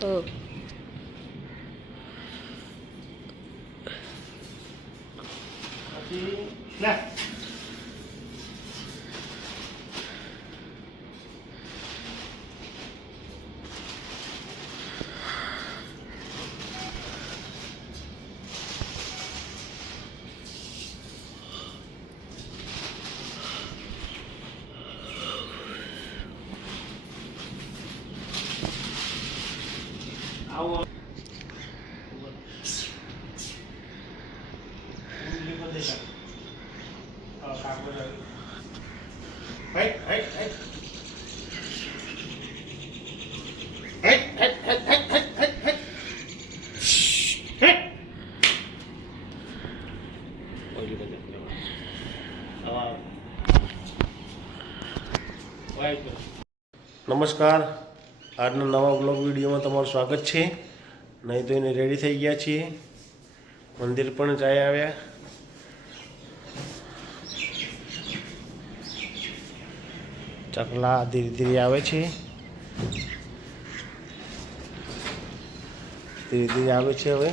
હં. પછી નમસ્કાર. આજના નવા બ્લોગ વિડીયોમાં તમારું સ્વાગત છે. નહીં તો એને રેડી થઈ ગયા છીએ. મંદિર પણ જઈ આવ્યા. ચકલા ધીરે ધીરે આવે છે. ધીરે ધીરે આવે છે હવે.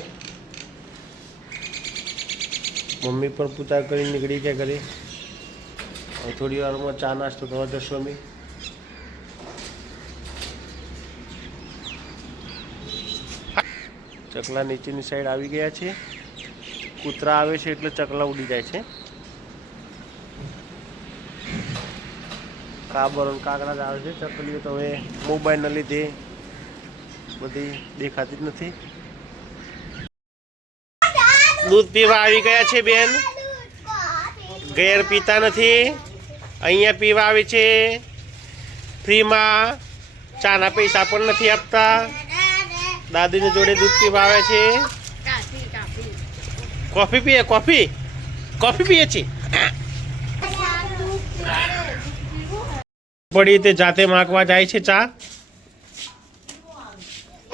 મમ્મી પણ પૂતા કરી નીકળી ગયા ઘરે. હવે થોડી વારમાં ચા નાસ્તો કરવા જશો અમે. ચકલા નીચેની સાઈડ આવી ગયા છે. કૂતરા આવે છે એટલે ચકલા ઉડી જાય છે. કાબર કાગડા જ આવે છે. ચકલીઓ તો હવે મોબાઈલના લીધે બધી દેખાતી જ નથી. દૂધ પીવા આવી ગયા છે બેન. ઘેર પીતા નથી. અહીંયા પીવા આવે છે. ફ્રીમાં ચાના પૈસા પણ નથી આપતા. દાદીને જોડે દૂધ પીવા આવે છે. કોફી પીએ કોફી? કોફી પીએ છે પડી તે જાતે માગવા જાય છે ચા?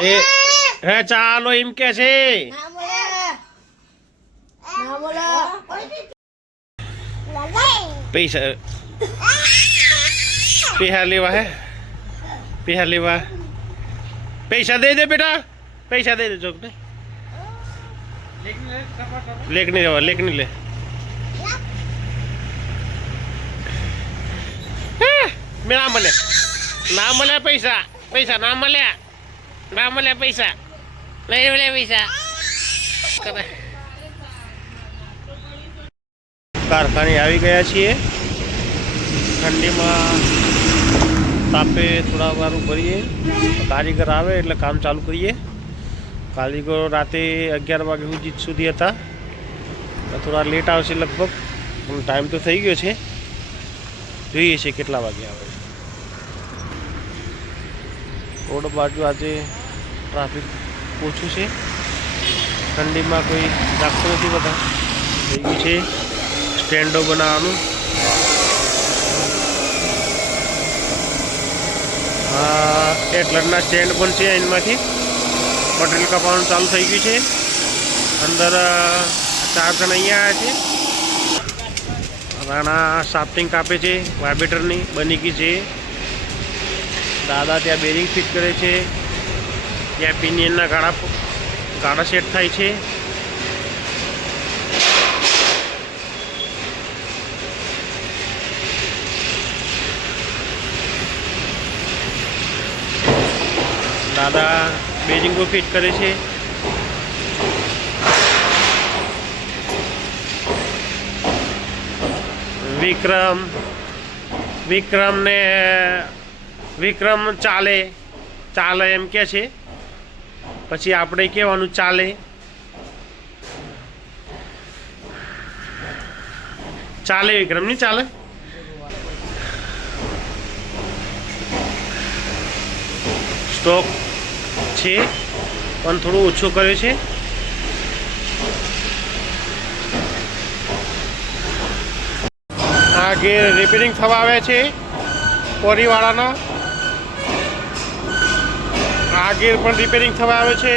એ, હે ચાલો એમ કે છે. પૈસા પૈસા લેવા, હે? પૈસા લેવા. પૈસા દે દે બેટા. પૈસા દે દે ચોક ને લેક નહીં લેવા. લેક નહીં લે હે, મેં ના મળે. ના મળે પૈસા. પૈસા ના મળ્યા ના મળ્યા પૈસા. નહીં મળ્યા પૈસા. કરે. કારખાને આવી ગયા છીએ. ઠંડીમાં તાપે થોડા વારું ભરીએ કારીગર આવે એટલે કામ ચાલુ કરીએ. કારીગરો રાતે અગિયાર વાગે સુધી સુધી હતા. થોડા લેટ આવશે લગભગ. પણ ટાઈમ તો થઈ ગયો છે. જોઈએ છે કેટલા વાગે આવે. રોડ બાજુ આજે ટ્રાફિક ઓછું છે. ઠંડીમાં કોઈ રાખતો નથી બધા. થઈ ગયું છે. સ્ટેન્ડો બનાવવાનું. આ એટલરના સ્ટેન્ડ પણ છે એમાંથી મટીરિયલ કપાવાનું ચાલુ થઈ ગયું છે. અંદર ચાર જણ અહીંયા આવ્યા છે. રાણા સાફટિંગ કાપે છે. વાઇબ્રેટરની બની ગઈ છે. દાદા ત્યાં બેરિંગ ફિટ કરે છે. ત્યાં પિનિયનના ગાળા ગાળા સેટ થાય છે. દાદા બેરિંગો ફિટ કરે છે. વિક્રમ, વિક્રમને વિક્રમ ચાલે. ચાલે એમ કે છે. પછી આપણે કહેવાનું ચાલે. ચાલે વિક્રમ, નહીં ચાલે? સ્ટોક છે, પણ થોડું ઓછું કર્યું છે. આ ગેર રિપેરિંગ થવા આવ્યા છે. કોરીવાળાના આ ગેર પણ રિપેરિંગ થવા આવે છે.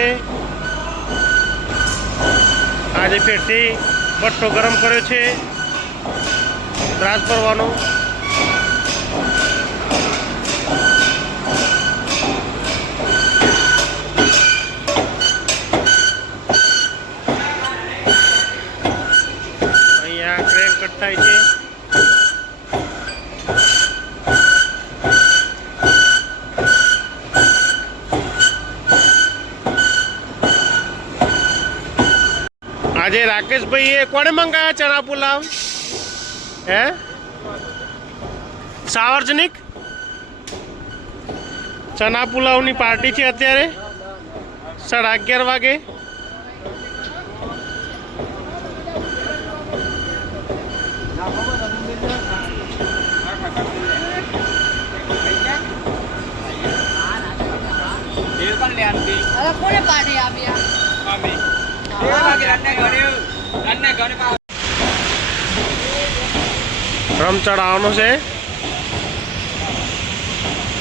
આજે ફેરથી પટ્ટો ગરમ કર્યો છે. ત્રાસ આજે રાકેશભાઈએ કોણે મંગાવ્યા ચણા પુલાવ? હે? સાર્વજનિક? ચણા પુલાવની પાર્ટી છે અત્યારે સાડા અગિયાર વાગે. કોને ડ્રમ ચડાવવાનો છે.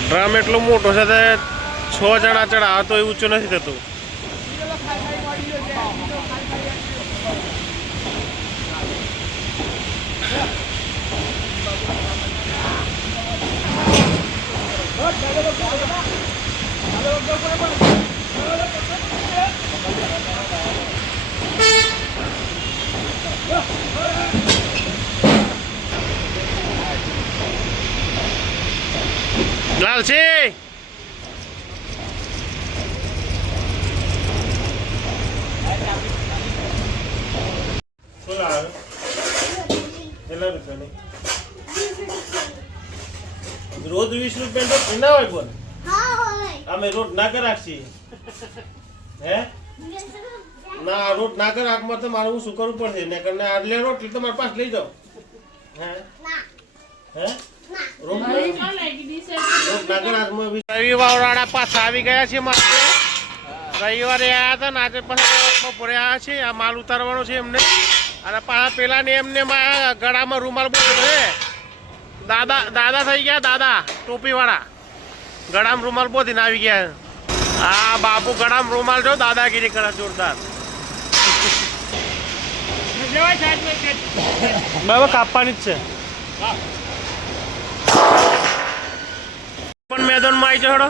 ડ્રમ એટલો મોટો છે તે છ જણા ચડાવે તો એ ઊંચું નથી થતું. લાલસી રોજ વીસ રૂપિયા તો ના હોય બોલ. અમે રોજ ના કર રાખશી હે? ના રોટ ના કર આગમાં તો મારે હું શું કરવું પડશે? ને કરીને આટલે રોટલી તમારી પાસે લઈ જાઓ હે? હે? રોટ ના- રોટ ના કર આગમાં બી- રવિવાર વાળા પાછા આવી ગયા છે મારે. રવિવારે આવ્યા હતા ને આજે પાછા બપોરે આવ્યા છે આ માલ ઉતારવાનો છે એમને. અને પાછા પેલા ને એમને ગળામાં રૂમાલ બોલો છે. દાદા દાદા થઈ ગયા દાદા. ટોપી વાળા ગળામાં રૂમાલ બોધીને આવી ગયા. આ બાપુ ગળામાં રૂમાલ જો દાદાગીરી કરે જોરદાર. બાબા કાપવાની જ છે પણ મેદાનમાં આવી જડો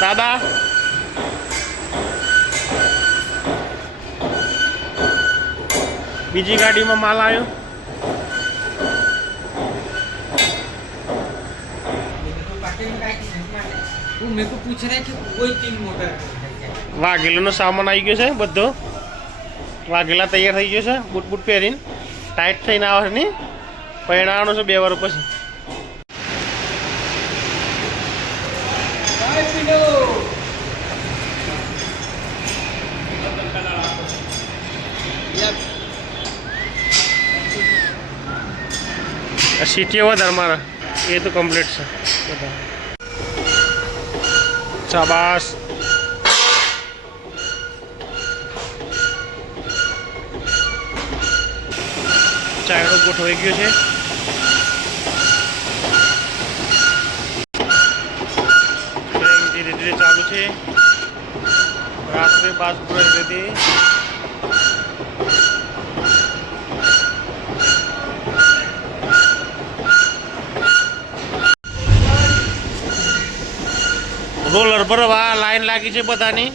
દાદા. બીજી ગાડીમાં માલ આવ્યો. વાઘેલાનો સામાન આવી ગયો છે બધો. વાઘેલા તૈયાર થઈ ગયો છે, બુટ બુટ પહેરીને. ટાઈટ થઈને આવે નહીં પહેણાવાનો છું બે વાર પછી. સીટીઓ વધારે મારા. એ તો કમ્પ્લીટ છે. બધા શાબાશ. ચાયડો ગોઠવાઈ ગયો છે ટ્રેન ધીરે ધીરે ચાલુ છે બાસ પૂરા હતી રોલર ભરવા લાઈન લાગી છે બધાની.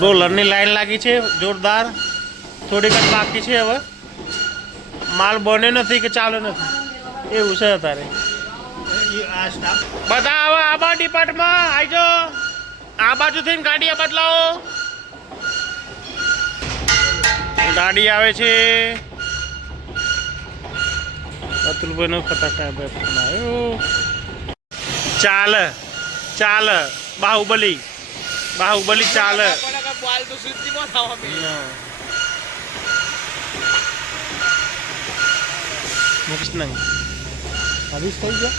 રોલરની લાઈન લાગી છે, જોરદાર. થોડીક જ બાકી છે હવે. માલ બને નથી કે ચાલુ નથી? એવું છે અત્યારે. બધા હવે આબા ડિપાર્ટમાં આવજો આ બાજુથી ગાડી આ બદલાવો. ગાડી આવે છે. અતુલભાઈ નો ખતરનાક ચાલ ચાલ. બાહુબલી બાહુબલી ચાલ. મૂકીશ નહીં Habis થઈ ગયા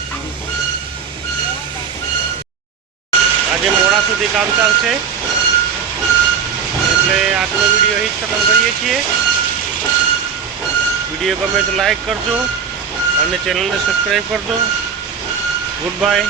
આજે મોડા સુધી કામ ચાલશે એટલે આજનો વીડિયો અહીં જ ખતમ કરીએ છીએ. વીડિયો ગમે તો લાઈક કરજો અને ચેનલને સબસ્ક્રાઈબ કરજો. Good bye